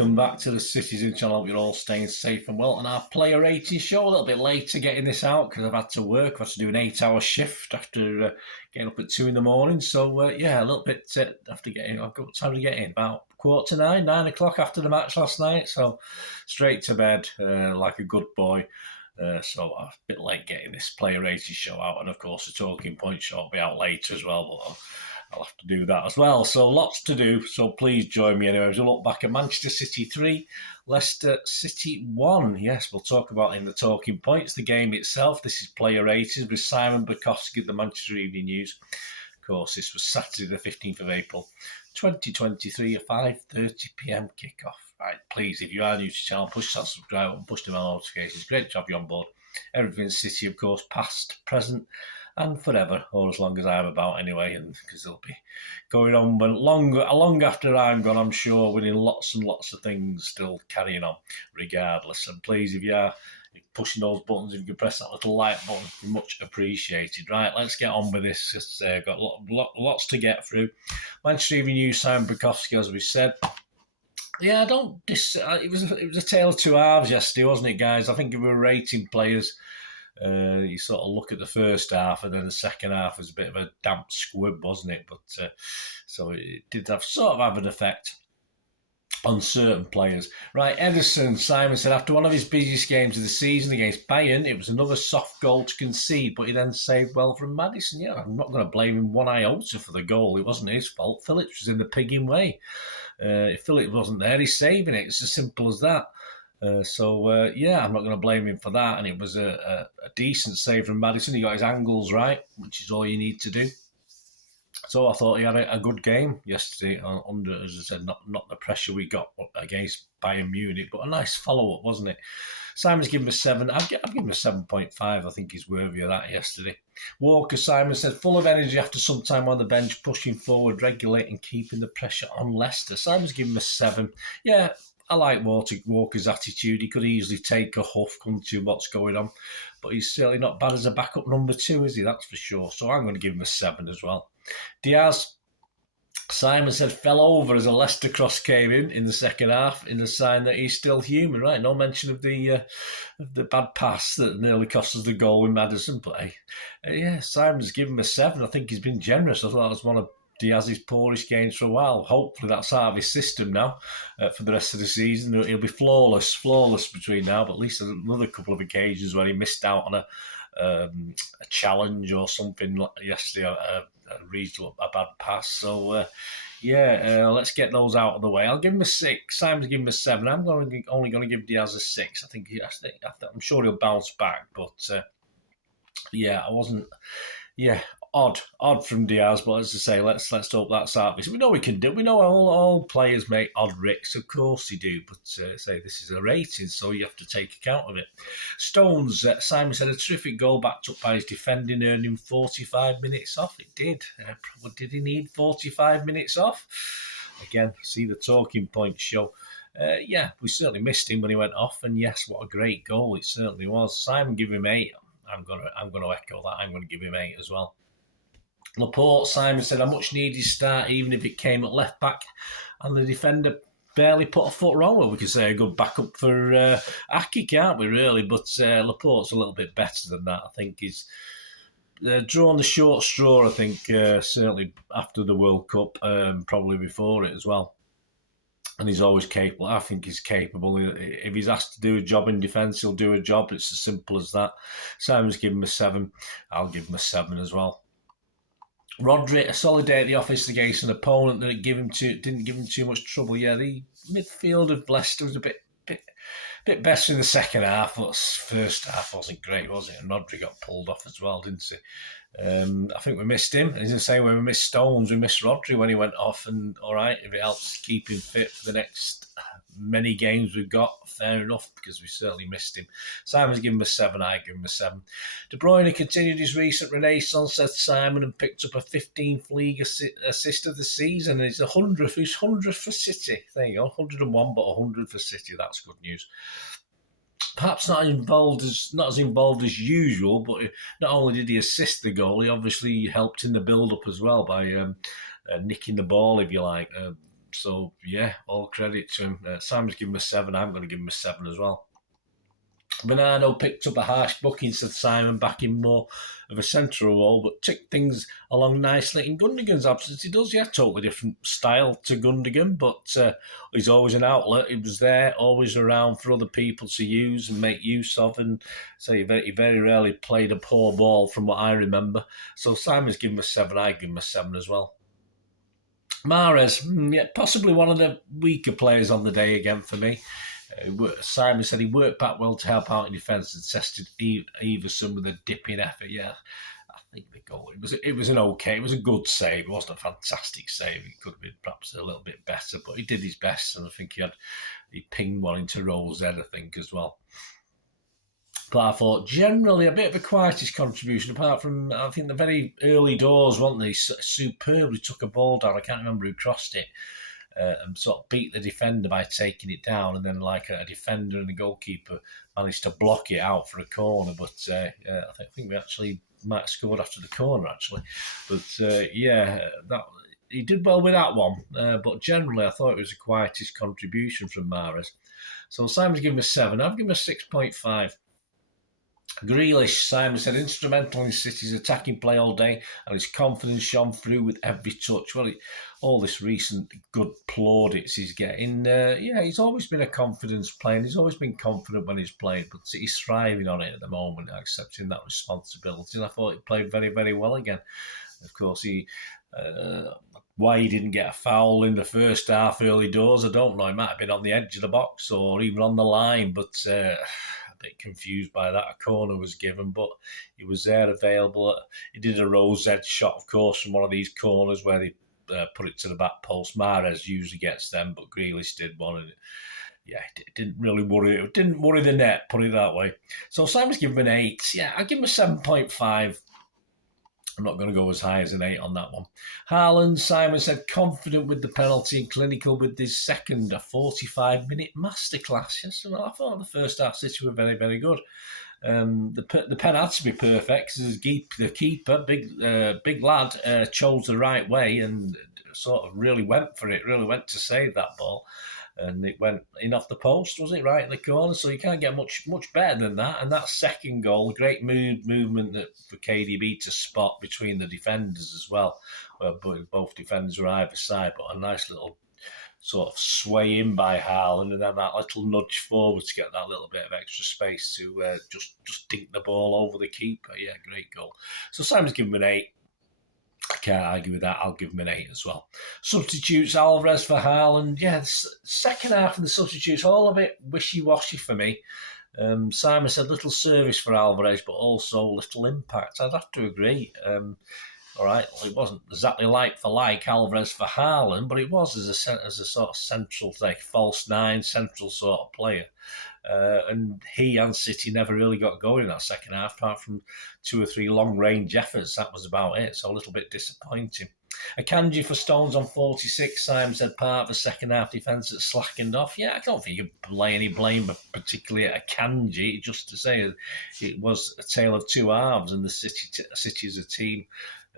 welcome back to the Citizen channel. I hope you're all staying safe and well. And our player rating show, a little bit later getting this out because I've had to work. I've had to do an 8-hour shift after getting up at 2 in the morning. So, yeah, a little bit after getting, I've got time to get in about 9:15, 9 o'clock after the match last night. So, straight to bed like a good boy. So I'm a bit late getting this player rating show out. And, of course, the talking point show will be out later as well. But I'll have to do that as well. So lots to do. So please join me anyway as we look back at Manchester City 3, Leicester City 1. Yes, we'll talk about in the talking points the game itself. This is player ratings with Simon Bajkowski, the Manchester Evening News. Of course, this was Saturday the 15th of April, 2023, a 5:30pm kickoff. Right, please, if you are new to the channel, push that subscribe button, push the bell notifications. Great to have you on board. Everything City, of course, past, present, and forever, or as long as I'm about anyway, and because they'll be going on but long after I'm gone, I'm sure, winning lots and lots of things, still carrying on regardless. And please, if you are pushing those buttons, if you can press that little like button, much appreciated. Right, let's get on with this. Just got lots to get through. Manchester Evening News, Simon Bajkowski, as we said. Yeah, it was a tale of two halves yesterday, wasn't it, guys? I think if we were rating players, you sort of look at the first half, and then the second half was a bit of a damp squib, wasn't it? But so it did have an effect on certain players. Right, Ederson, Simon said, after one of his busiest games of the season against Bayern, it was another soft goal to concede, but he then saved well from Maddison. Yeah, I'm not going to blame him one iota for the goal. It wasn't his fault. Phillips was in the pigging way. If Phillips wasn't there, he's saving it. It's as simple as that. Yeah, I'm not going to blame him for that. And it was a decent save from Maddison. He got his angles right, which is all you need to do. So I thought he had a good game yesterday under, as I said, not the pressure we got against Bayern Munich, but a nice follow-up, wasn't it? Simon's given him a 7. I've given him a 7.5. I think he's worthy of that yesterday. Walker, Simon said, full of energy after some time on the bench, pushing forward, regulating, keeping the pressure on Leicester. Simon's given him a 7. Yeah, I like Walker's attitude. He could easily take a huff, come to what's going on. But he's certainly not bad as a backup number 2, is he? That's for sure. So I'm going to give him a 7 as well. Diaz, Simon said, fell over as a Leicester cross came in the second half, in the sign that he's still human, right? No mention of the bad pass that nearly cost us the goal with Maddison. But yeah, Simon's given him a 7. I think he's been generous. I thought that was one of Diaz's poorest games for a while. Hopefully that's out of his system now for the rest of the season. He'll be flawless between now, but at least another couple of occasions where he missed out on a challenge or something yesterday, a bad pass. So, let's get those out of the way. I'll give him a 6. Simon's giving him a 7. I'm only going to give Diaz a 6. I'm sure he'll bounce back, but odd from Diaz, but as I say, let's hope that's out of it. We know we can do. We know all players make odd ricks, of course they do. But say this is a rating, so you have to take account of it. Stones, Simon said, a terrific goal backed up by his defending, earned him 45 minutes off. It did. Did he need 45 minutes off? Again, see the talking point show. We certainly missed him when he went off, and yes, what a great goal it certainly was. Simon give him 8. I'm going to echo that. I'm going to give him 8 as well. Laporte, Simon said, a much needed start, even if it came at left back, and the defender barely put a foot wrong. Well, we could say a good backup for Aki, can't we, really? But Laporte's a little bit better than that. I think he's drawn the short straw, I think, certainly after the World Cup, probably before it as well. And he's always capable. I think he's capable. If he's asked to do a job in defence, he'll do a job. It's as simple as that. Simon's given him a 7. I'll give him a 7 as well. Rodri, a solid day at the office against an opponent that didn't give him too much trouble. Yeah, the midfield of Leicester was a bit better in the second half, but first half wasn't great, was it? And Rodri got pulled off as well, didn't he? I think we missed him. It's the same way we missed Stones, we missed Rodri when he went off. And all right, if it helps keep him fit for the next many games we've got, fair enough, because we certainly missed him. Simon's given him a 7, I give him a 7. De Bruyne continued his recent renaissance, said Simon, and picked up a 15th league assist of the season, and it's 100th. He's 100th for City. There you go, 101, but 100 for City. That's good news. Perhaps not as involved as usual, but not only did he assist the goal, he obviously helped in the build-up as well by nicking the ball, if you like. So, yeah, all credit to him. Simon's given him a 7. I'm going to give him a 7 as well. Bernardo picked up a harsh booking, said Simon, back in more of a central role, but ticked things along nicely in Gundogan's absence. He does, yeah, totally different style to Gundogan, but he's always an outlet. He was there, always around for other people to use and make use of, and so he very rarely played a poor ball from what I remember. So Simon's given him a 7, I give him a 7 as well. Mahrez, yeah, possibly one of the weaker players on the day again for me. Simon said he worked back well to help out in defence and tested Everson with a dipping effort. Yeah, I think the goal, it was a good save. It wasn't a fantastic save. It could have been perhaps a little bit better, but he did his best, and I think he pinged one into Roll's head, I think, as well. But I thought generally a bit of a quietest contribution, apart from, I think, the very early doors, weren't they? Superbly took a ball down. I can't remember who crossed it. And sort of beat the defender by taking it down, and then like a defender and the goalkeeper managed to block it out for a corner. But I think we actually might have scored after the corner, actually. But that he did well with that one. But generally, I thought it was the quietest contribution from Mahrez. So Simon's given him a 7. I've given him a 6.5. Grealish, Simon said, instrumental in City's attacking play all day, and his confidence shone through with every touch. Well, all this recent good plaudits he's getting, he's always been a confidence player, and he's always been confident when he's played, but he's thriving on it at the moment, accepting that responsibility, and I thought he played very, very well again. Of course, why he didn't get a foul in the first half early doors, I don't know. He might have been on the edge of the box or even on the line, but bit confused by that. A corner was given, but he was there available. He did a rose edge shot, of course, from one of these corners where they put it to the back post. Mahrez usually gets them, but Grealish did one, and it didn't really worry. It didn't worry the net, put it that way. So Simon's given him an 8. Yeah, I'll give him a 7.5. I'm not going to go as high as an 8 on that one. Haaland, Simon said, confident with the penalty and clinical with his second, a 45-minute masterclass. Yes, well, I thought the first half City were very, very good. The pen had to be perfect because the keeper, big lad, chose the right way and sort of really went for it, really went to save that ball. And it went in off the post, was it, right in the corner? So you can't get much better than that. And that second goal, great movement for KDB to spot between the defenders as well, where both defenders were either side, but a nice little sort of sway in by Haaland, and then that little nudge forward to get that little bit of extra space to just dink the ball over the keeper. Yeah, great goal. So Simon's given him an 8. I can't argue with that. I'll give him an 8 as well. Substitutes, Alvarez for Haaland. Yeah, the second half of the substitutes, all a bit wishy-washy for me. Simon said little service for Alvarez, but also little impact. I'd have to agree. All right, well, it wasn't exactly like for like Alvarez for Haaland, but it was as a sort of central, like false 9, central sort of player. And he and City never really got going in that second half, apart from 2 or 3 long-range efforts. That was about it, so a little bit disappointing. Akanji for Stones on 46. Simon said part of the second half defence that slackened off. Yeah, I don't think you can lay any blame particularly at Akanji, just to say it was a tale of two halves, and the City as a team,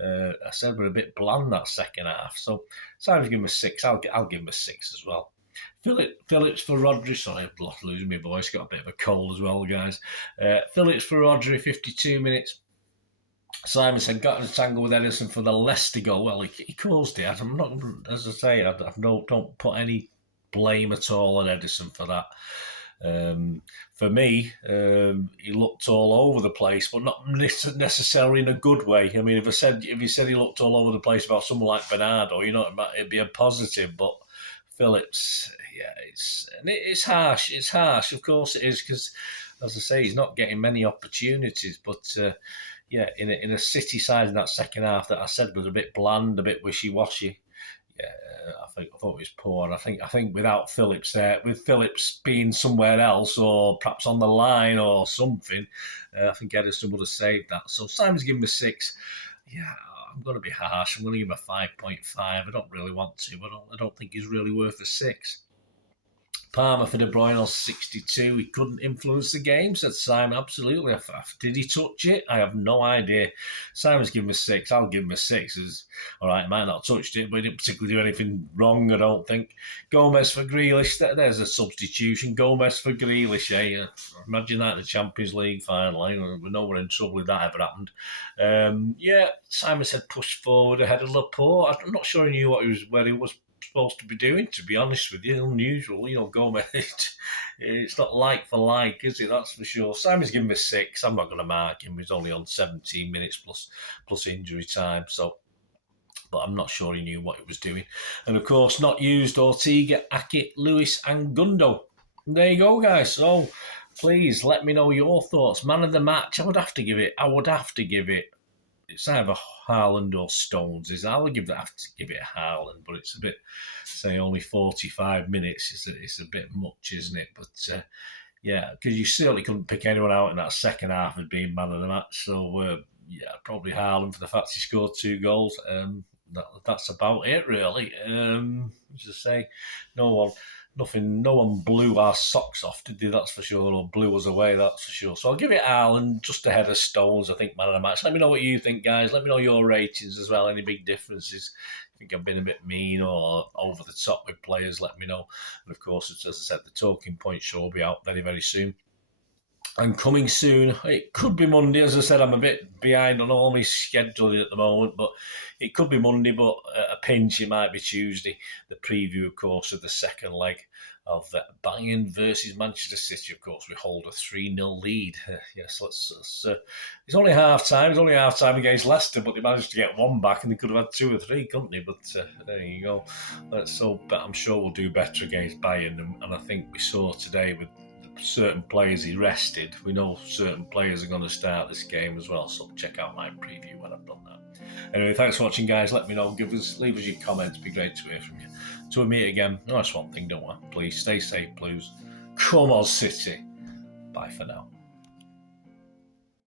I said, were a bit bland that second half. So Simon's given him a 6. I'll give him a 6 as well. Phillips for Rodri. Sorry, I'm losing my voice. Got a bit of a cold as well, guys. Phillips for Rodri, 52 minutes. Simon said, got in a tangle with Edison for the Leicester goal. Well, he caused it. I'm not, as I say, don't put any blame at all on Edison for that. For me, he looked all over the place, but not necessarily in a good way. I mean, if you said he looked all over the place about someone like Bernardo, it'd be a positive, but Phillips, it's harsh. It's harsh, of course it is, because, as I say, he's not getting many opportunities. But in a City side in that second half that I said was a bit bland, a bit wishy-washy. Yeah, I thought it was poor. I think without Phillips there, with Phillips being somewhere else or perhaps on the line or something, I think Edison would have saved that. So Simon's given him a 6. Yeah, I'm going to be harsh. I'm going to give him a 5.5. I don't really want to. I don't think he's really worth a 6. Palmer for De Bruyne on 62. He couldn't influence the game, said Simon. Absolutely. Did he touch it? I have no idea. Simon's given me 6. I'll give him a 6. All right, he might not have touched it, but he didn't particularly do anything wrong, I don't think. Gomez for Grealish. There's a substitution. Gomez for Grealish, eh? Imagine that in the Champions League final. Eh? We know we're in trouble if that ever happened. Yeah, Simon said push forward ahead of Laporte. I'm not sure he knew where he was supposed to be doing, to be honest with you. Unusual, Gomez. It's not like for like, is it? That's for sure. Simon's given me 6. I'm not going to mark him. He's only on 17 minutes plus injury time, so. But I'm not sure he knew what he was doing. And of course, not used Ortega, Hackett, Lewis, and Gundo. There you go, guys. So please let me know your thoughts. Man of the match, I would have to give it. It's either Haaland or Stones. I would have to give it Haaland, but it's a bit, say, only 45 minutes. It's a bit much, isn't it? But yeah, because you certainly couldn't pick anyone out in that second half as being man of the match. So yeah, probably Haaland for the fact he scored 2 goals. That's about it, really. As I say, no one blew our socks off, did they? That's for sure, or blew us away, that's for sure. So I'll give it Haaland, just ahead of Stones, I think, man of the match. Let me know what you think, guys. Let me know your ratings as well. Any big differences? I think I've been a bit mean or over the top with players, let me know. And of course, as I said, the Talking Point show will be out very, very soon. And coming soon, it could be Monday. As I said, I'm a bit behind on all my scheduling at the moment, but it could be Monday, but a pinch, it might be Tuesday. The preview, of course, of the second leg of Bayern versus Manchester City. Of course, we hold a 3-0 lead. Yes, it's only half-time. It's only half-time against Leicester, but they managed to get 1 back, and they could have had 2 or 3, couldn't they? But there you go. But I'm sure we'll do better against Bayern, and I think we saw today with certain players he rested. We know certain players are going to start this game as well, so check out my preview when I've done that. Anyway, thanks for watching, guys. Let me know. Leave us your comments. It'd be great to hear from you. Till we meet again, that's one thing, don't we? Please stay safe, please. Come on, City. Bye for now.